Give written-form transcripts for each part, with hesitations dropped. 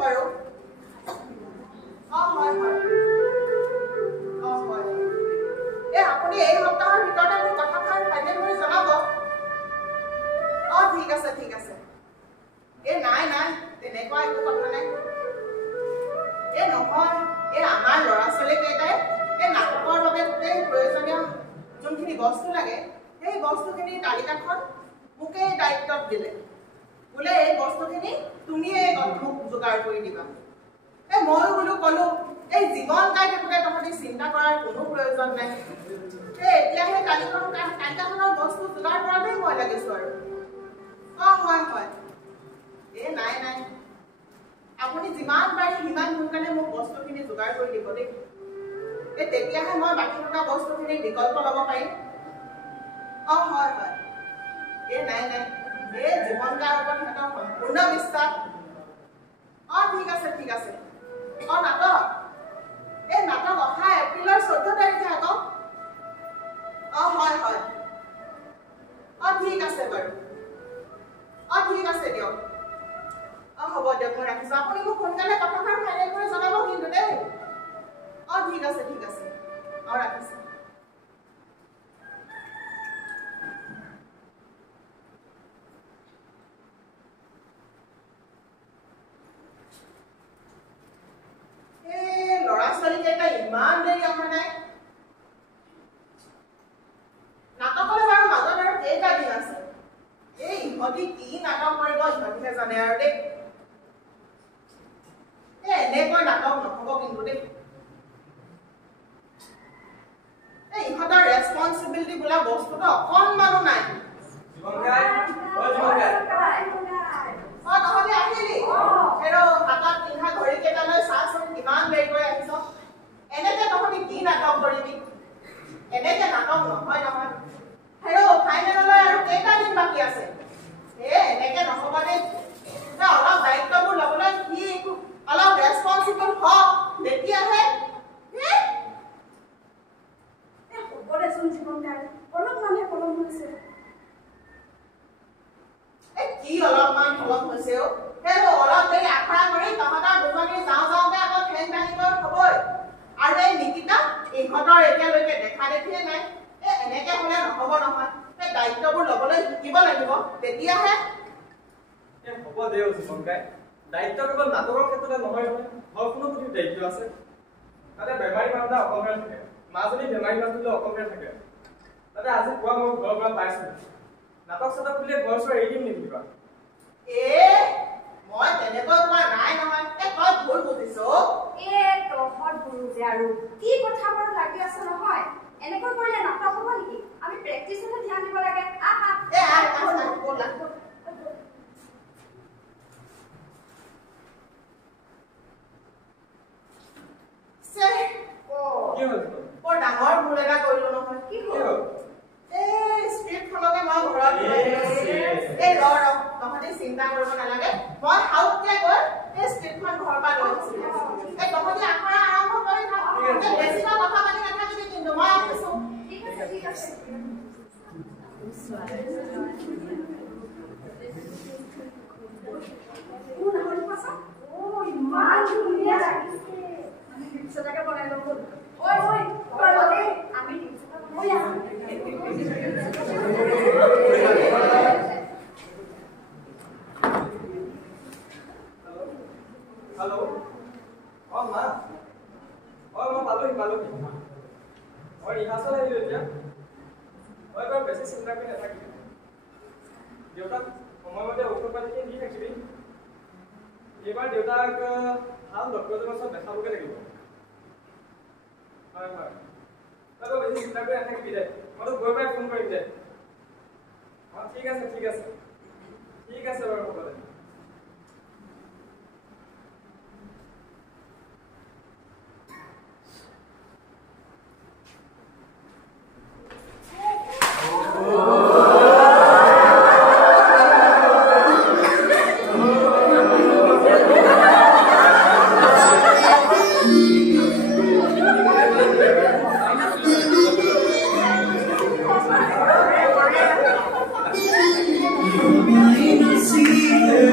বাৰু হয় এই আপুনি এই সপ্তাহৰ ভিতৰতে মোৰ কথাষাৰ ফাইনেল কৰি জনাব ঠিক আছে এই নাই তেনেকুৱা একো কথা নাই এই নহয় এই আমাৰ ল'ৰা ছোৱালী কেইটাই এই নাটকৰ বাবে গোটেই প্ৰয়োজনীয় যোনখিনি বস্তু লাগে সেই বস্তুখিনিৰ তালিকাখন মোকে দায়িত্বত দিলে বোলে এই বস্তুখিনি তুমিয়ে মোক যোগাৰ কৰি দিবা এই ময়ো বোলো ক'লো এই জীৱন গাই থাকোঁতে তহঁতি চিন্তা কৰাৰ কোনো প্ৰয়োজন নাই এতিয়া সেই তালিকাখনৰ বস্তু যোগাৰ কৰাতেই মই লাগিছোঁ আৰু হয় এই নাই আপুনি যিমান পাৰি সিমান সোনকালে মোক বস্তুখিনি যোগাৰ কৰি দিব দেই এই তেতিয়াহে মই বাকী থকা বস্তুখিনিৰ বিকল্প ল'ব পাৰিম হয় এই নাই এই জীৱন গাৰ ওপৰত সিহঁতৰ সম্পূৰ্ণ বিশ্বাস ঠিক আছে নাটক এই নাটক অহা এপ্ৰিলৰ 14 তাৰিখে আকৌ হয় ঠিক আছে বাৰু ঠিক আছে দিয়ক হ'ব দিয়ক মই ৰাখিছোঁ আপুনি মোক সোনকালে কথাষাৰ ফাইনেল কৰি জনাব কিন্তু দেই ঠিক আছে ৰাখিছোঁ ল'ৰা ছোৱালী কেইটা ইমান দেৰি অহা নাই নাটকলৈ বাৰু মাজত আৰু কেইটা দিন আছে এই ইহঁতি কি নাটক কৰিব ইহঁতিহে জানে আৰু দেই এনেকৈ নাটক নহ'ব কিন্তু দেই ইহঁতৰ ৰেছপনচিবিলিটি বোলা বস্তুটো অকণমানো নাই তহঁতি আহিলি হাতত পিন্ধা ঘড়ী কেইটালৈ চাচোন কিমান দেৰিকৈ আহিছ এনেকে তহঁতি কি নাটক কৰিবি এনেকে নাটক নহয় ফাইনেললৈ আৰু কেইটা দিন বাকী আছে এনেকে নহ'ব দেই অলপ দায়িত্ববোৰ ল'বলৈ সি অলপ ৰেছপনচিবল হওক তেতিয়াহে হ'ব দেচোন জীৱন গাই অলপমানহে পলম হৈছে কি অলপমান পলম হৈছে অলপ দেৰি আখৰা কৰি তহঁতৰ দুজনী যাওঁতে আকৌ ঠেং দাঙিব হ'বই আৰু এই নিকিতা ইহঁতৰ এতিয়ালৈকে দেখা দেখিয়ে নাই এনেকে হ'লে নহ'ব নহয় এই দায়িত্ববোৰ ল'বলৈ শিকিব লাগিব তেতিয়াহে হ'ব দে জীৱন গাই দায়িত্ব কেৱল নাটকৰ ক্ষেত্ৰতে নহয় ঘৰখনো প্ৰতি দায়িত্ব আছে তাতে বেমাৰী মানুহ এটা অসমীয়া থাকে মাজনী বেমাৰী মানুহটো অসমীয়া থাকে তাতে আজি পুৱা মই ঘৰৰ পৰা পাইছোঁ নাটক চাটক বুলিয়ে ঘৰ চৰ এৰি দিম নেকি কিবা মই তেনেকৈ কোৱা নাই নহয় তই ভুল বুজিছ তহঁত গুৰু যে আৰু কি কথাবোৰ লাগি আছে নহয় এনেকৈ কৰিলে নাটক হ'ব নেকি আমি প্ৰেক্টিছতে ধ্যান দিব লাগে বৰ ডাঙৰ ভুল এটা কৰিলো নহয় কি হ'ল স্ক্ৰিপ্টখনকে মই ঘৰত তহঁতি চিন্তা কৰিব নালাগে মই হাউকে গৈ এই স্ক্ৰিপ্টখন ঘৰৰ পৰা লৈ আহিছিলোঁ তহঁতি আখৰা আৰম্ভ কৰি থাক বেছিকৈ কথা পাতি নাথাকিবি কিন্তু মই আহিছোঁ ঠিক আছে ইমান ধুনীয়া লাগিছে আমি পিছতাকে বনাই ল'ব আমি হেল্ল' মা মই পালোহি মই ৰিহাৰ্চল আহিলোঁ এতিয়া মই বাৰু বেছি চিন্তা কৰি নাথাকিবি দেউতাক সময়মতে ঔষধ পাতিখিনি দি থাকিবি এইবাৰ দেউতাক ভাল ডক্তৰ এজনৰ ওচৰত দেখাবগৈ লাগিব হয় তই বেছি চিন্তা কৰি নাথাকিবি দে মই তোক গৈ পাই ফোন কৰিম দে ঠিক আছে বাৰু হ'ব দে see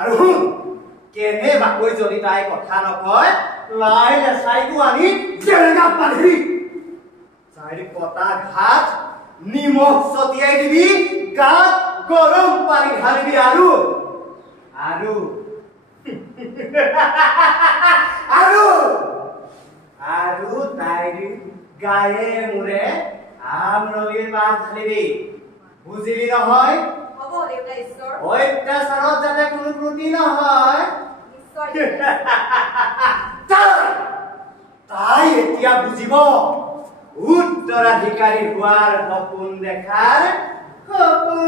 আৰু কেনে বাকৈ যদি তাই কথা নকয় লাই লেচাইটো আনি জেলেঙাত বান্ধিবি চাৰি কটা ঘাট নিমখ ছটিয়াই দিবি গাত গৰম পানী ঢালিবি আৰু তাইৰ গায়ে মূৰে আমৰলিৰ পাত ঢালিবি বুজিলি নহয় হ'ব দেউতা ঈশ্বৰ অত্যাচাৰত যাতে কোনো ত্ৰুটি নহয় তাই এতিয়া বুজিব উত্তৰাধিকাৰী হোৱাৰ সপোন দেখাৰ সপোন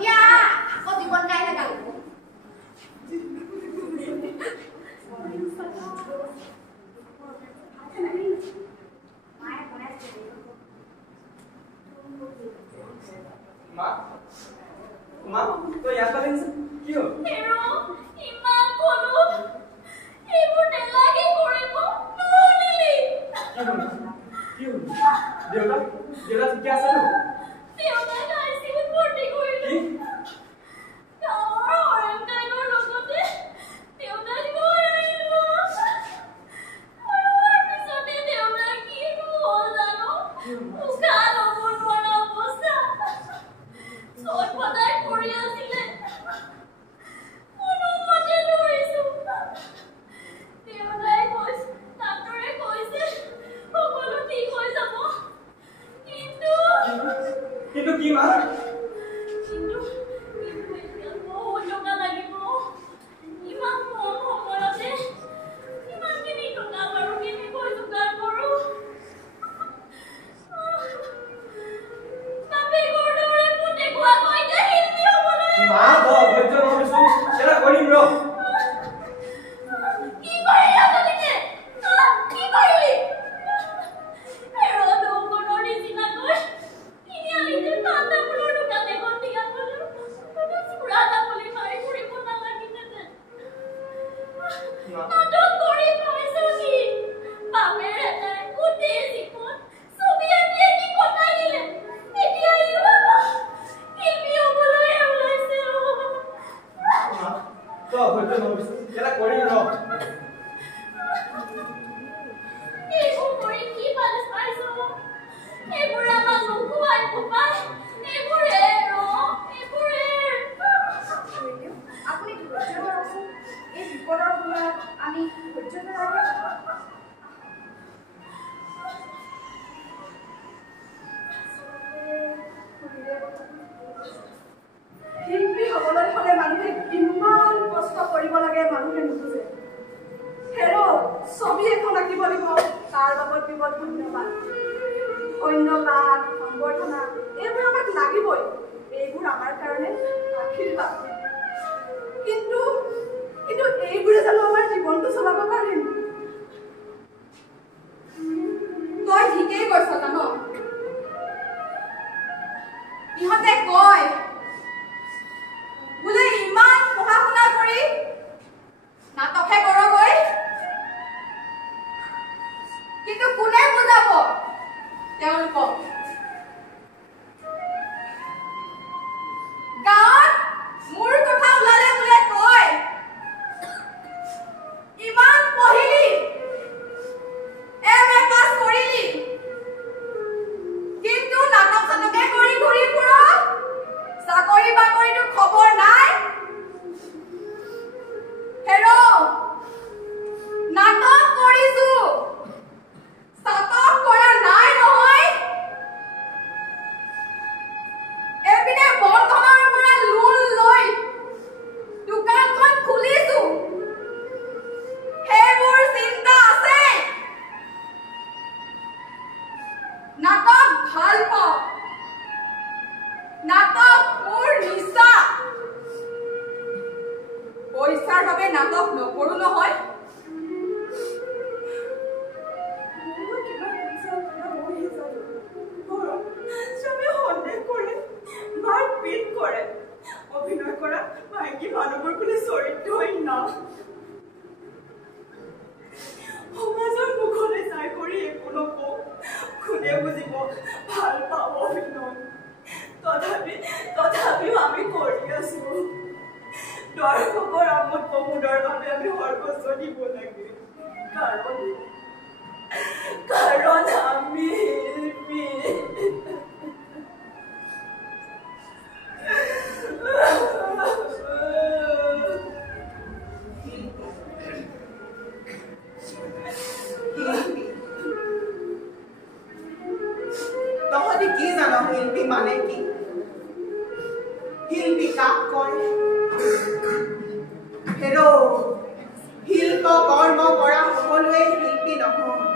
Yeah. মা মা তই ইয়াত পালে কি হ'ল হেৰো ইমান কলো এইবোৰ নেলাগে কৰিব নহলি কি হ'ল দেউতা ঠিকে আছে ন দেউতাক আইচিইউত ভৰ্তি কৰিলে গাঁৱৰ অৰেণ্টাইনৰ লগতে দেউতাক লৈ আহিব আৰু পিছতে দেউতাক কি হ'ল জানো উশাহ ল'ব নোৱাৰা অৱস্থা চটফটাই পৰি আছিলে কোনোমতে ধৰিছো দেউতাই কৈছে ডাক্তৰে কৈছে সকলো ঠিক হৈ যাব কিন্তু কি মা কিন্তু বহুত টকা লাগিব ইমান কম সময়তে ইমানখিনি টকা বাৰু কেনেকৈ যোগাৰ কৰোঁ বাপেকৰ দৰে পুতে খোৱা কৈছে হিন্দী হ'বলৈ মা ধৈৰ্য নহবিচোন এটা কৰিম ৰ কি কৰিলা তলিনে কি কৰিলি ৰ'দৰ নিচিনাকৈ তিনিআলিতে ঠাণ্ডা ফুলৰ দোকান এখন দিয়া হ'লেও চূড়া তামুলি মাৰি ফুৰিব নালাগিলেহেঁতেন নাটক কৰি পাইছ কি বাপেৰ এটাই গোটেই জীৱন ছবি আঁকি আঁকি কটাই দিলে এতিয়া শিল্পী হ'বলৈ ওলাইছে ধৈৰ্য নহবিচোন এটা কৰিম ৰ এইবোৰ কৰি কি ভাল পাইছ এইবোৰ আমাক নোখোৱাই খোপাই এইবোৰে আপুনি ধৈৰ্য ধৰকচোন এই বিপদৰ সময়ত আমি ধৈৰ্য ধৰাকৈ শিল্পী হ'বলৈ হ'লে মানুহে কিমান কষ্ট কৰিব লাগে মানুহে নুবুজে হেৰো ছবি এখন আঁকিব দিব তাৰ বাবদ বিপদ ধন্যবাদ সম্বৰ্ধনা এইবোৰ আমাক লাগিবই এইবোৰ আমাৰ কাৰণে আশীৰ্বাদ কিন্তু এইবোৰে জানো আমাৰ জীৱনটো চলাব পাৰিম তই ঠিকেই কৈছ জান ইহঁতে কয় বোলে ইমান পঢ়া শুনা কৰি নাটকহে কৰগৈ কিন্তু কোনে বুজাব তেওঁলোকক গাঁৱত মোৰ কথা ওলালে বোলে কয় ইমান পঢ়িলি MA পাছ কৰিলি কিন্তু নাটক চাটকে কৰি ঘূৰি ফুৰ চাকৰি বাকৰিটো খবৰ নাই হেৰো নাটক কৰিছো চাটক কৰা নাই নহয় এপিনে বন্ধনৰ পৰা লোন লৈ দোকানখন খুলিছো সেইবোৰ চিন্তা আছে নাটক ভাল পাওঁ নাটক মোৰ নিচা পইচাৰ বাবে নাটক নকৰো নহয় অভিনয় কৰা মাইকী মানুহবোৰ কোনো চৰিত্ৰই না সমাজৰ মুখলৈ চাই কৰি একো নকওঁ কোনে বুজিব ভাল পাওঁ অভিনয় তথাপিও আমি কৰি আছো দৰ্শকৰ আমোদ প্ৰমোদৰ বাবে আমি সৰ্বোচ্চ দিব লাগে কাৰণ আমি শিল্পী তহঁতি কি জান শিল্পী মানে কি শিল্পী কাক কয় হেৰো শিল্প কৰ্ম কৰা সকলোৱে শিল্পী নহয়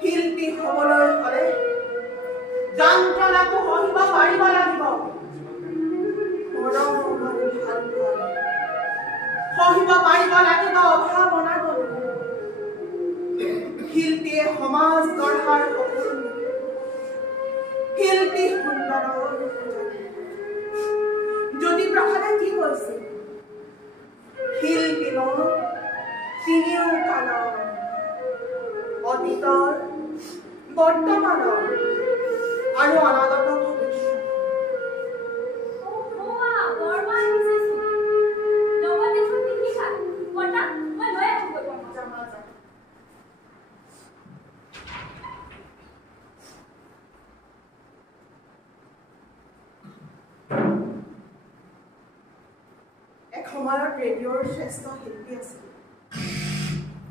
শিল্পী হ'বলৈ হ'লে যন্ত্ৰণাকো সহিব পাৰিব লাগিব সহিব পাৰিব লাগিব অভাৱনাকো শিল্পীয়ে সমাজ গঢ়াৰ শিল্পী সুন্দৰৰ জ্যোতিপ্ৰসাদে কি কৈছে শিল্পী মোৰ তিনিও কালৰ অতীতৰ বৰ্তমানৰ আৰু অনাগত ভৱিষ্যত সময়ত ৰেডিঅ'ৰ শ্ৰেষ্ঠ শিল্পী আছিল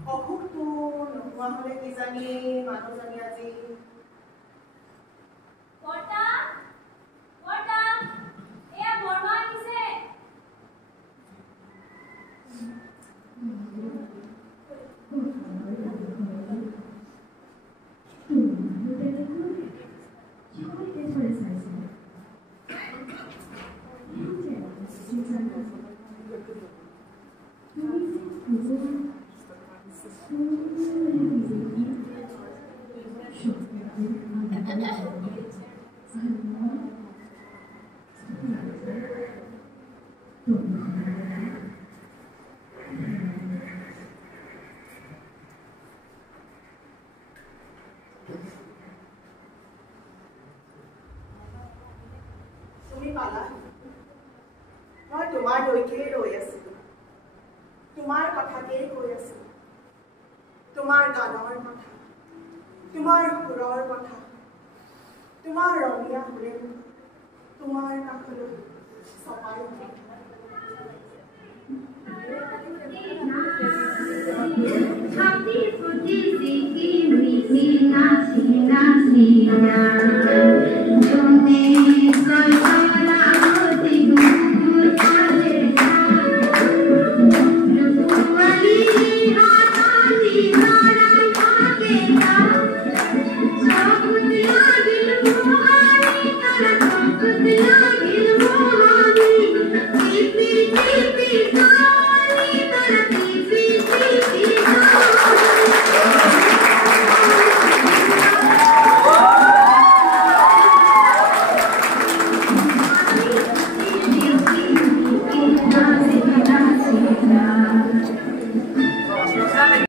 অসুখটো নোহোৱা হ'লে কিজানি মানুহজনী আজি তুমি পালা মই তোমাৰ লৈকে ৰৈ আছিলো তোমাৰ কথাকেই কৈ আছিলো তোমাৰ গানৰ কথা তোমাৰ সুৰৰ কথা তোমাৰ ৰঙীয়া সুৰে তোমাৰ কাষলৈ চপাই Happy for this,